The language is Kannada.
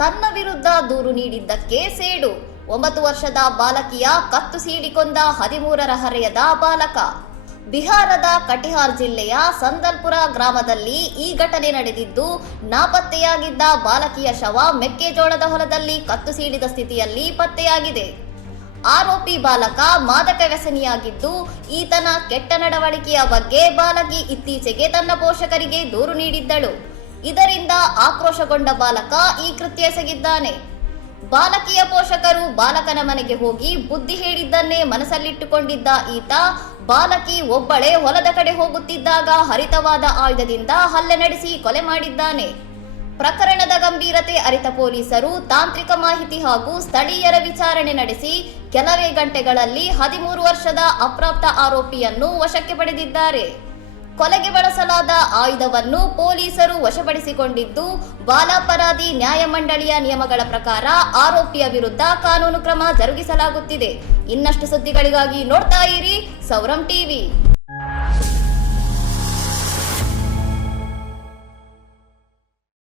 ತನ್ನ ವಿರುದ್ಧ ದೂರು ನೀಡಿದ್ದಕ್ಕೆ ಸೇಡು. 9 ವರ್ಷದ ಬಾಲಕಿಯ ಕತ್ತು ಸೀಡಿಕೊಂಡ 13ರ ಹರೆಯದ ಬಾಲಕ. ಬಿಹಾರದ ಕಟಿಹಾರ್ ಜಿಲ್ಲೆಯ ಸಂದಲ್ಪುರ ಗ್ರಾಮದಲ್ಲಿ ಈ ಘಟನೆ ನಡೆದಿದ್ದು, ನಾಪತ್ತೆಯಾಗಿದ್ದ ಬಾಲಕಿಯ ಶವ ಮೆಕ್ಕೆಜೋಳದ ಹೊಲದಲ್ಲಿ ಕತ್ತು ಸೀಡಿದ ಸ್ಥಿತಿಯಲ್ಲಿ ಪತ್ತೆಯಾಗಿದೆ. ಆರೋಪಿ ಬಾಲಕ ಮಾದಕ ವ್ಯಸನಿಯಾಗಿದ್ದು, ಈತನ ಕೆಟ್ಟ ನಡವಳಿಕೆಯ ಬಗ್ಗೆ ಬಾಲಕಿ ಇತ್ತೀಚೆಗೆ ತನ್ನ ಪೋಷಕರಿಗೆ ದೂರು ನೀಡಿದ್ದಳು. ಇದರಿಂದ ಆಕ್ರೋಶಗೊಂಡ ಬಾಲಕ ಈ ಕೃತ್ಯ ಎಸಗಿದ್ದಾನೆ. ಬಾಲಕಿಯ ಪೋಷಕರು ಬಾಲಕನ ಮನೆಗೆ ಹೋಗಿ ಬುದ್ಧಿ ಹೇಳಿದ್ದನ್ನೇ ಮನಸ್ಸಲ್ಲಿಟ್ಟುಕೊಂಡಿದ್ದ ಈತ ಬಾಲಕಿ ಒಬ್ಬಳೇ ಹೊಲದ ಕಡೆ ಹೋಗುತ್ತಿದ್ದಾಗ ಹರಿತವಾದ ಆಯುಧದಿಂದ ಹಲ್ಲೆ ನಡೆಸಿ ಕೊಲೆ ಮಾಡಿದ್ದಾನೆ. ಪ್ರಕರಣದ ಗಂಭೀರತೆ ಅರಿತ ಪೊಲೀಸರು ತಾಂತ್ರಿಕ ಮಾಹಿತಿ ಹಾಗೂ ಸ್ಥಳೀಯರ ವಿಚಾರಣೆ ನಡೆಸಿ ಕೆಲವೇ ಗಂಟೆಗಳಲ್ಲಿ 13 ವರ್ಷದ ಅಪ್ರಾಪ್ತ ಆರೋಪಿಯನ್ನು ವಶಕ್ಕೆ ಪಡೆದಿದ್ದಾರೆ. ಕೊಲೆಗೆ ಬಳಸಲಾದ ಆಯುಧವನ್ನು ಪೊಲೀಸರು ವಶಪಡಿಸಿಕೊಂಡಿದ್ದು, ಬಾಲಾಪರಾಧಿ ನ್ಯಾಯಮಂಡಳಿಯ ನಿಯಮಗಳ ಪ್ರಕಾರ ಆರೋಪಿಯ ವಿರುದ್ಧ ಕಾನೂನು ಕ್ರಮ ಜರುಗಿಸಲಾಗುತ್ತಿದೆ. ಇನ್ನಷ್ಟು ಸುದ್ದಿಗಳಿಗಾಗಿ ನೋಡ್ತಾ ಇರಿ ಸೌರಂ ಟಿವಿ.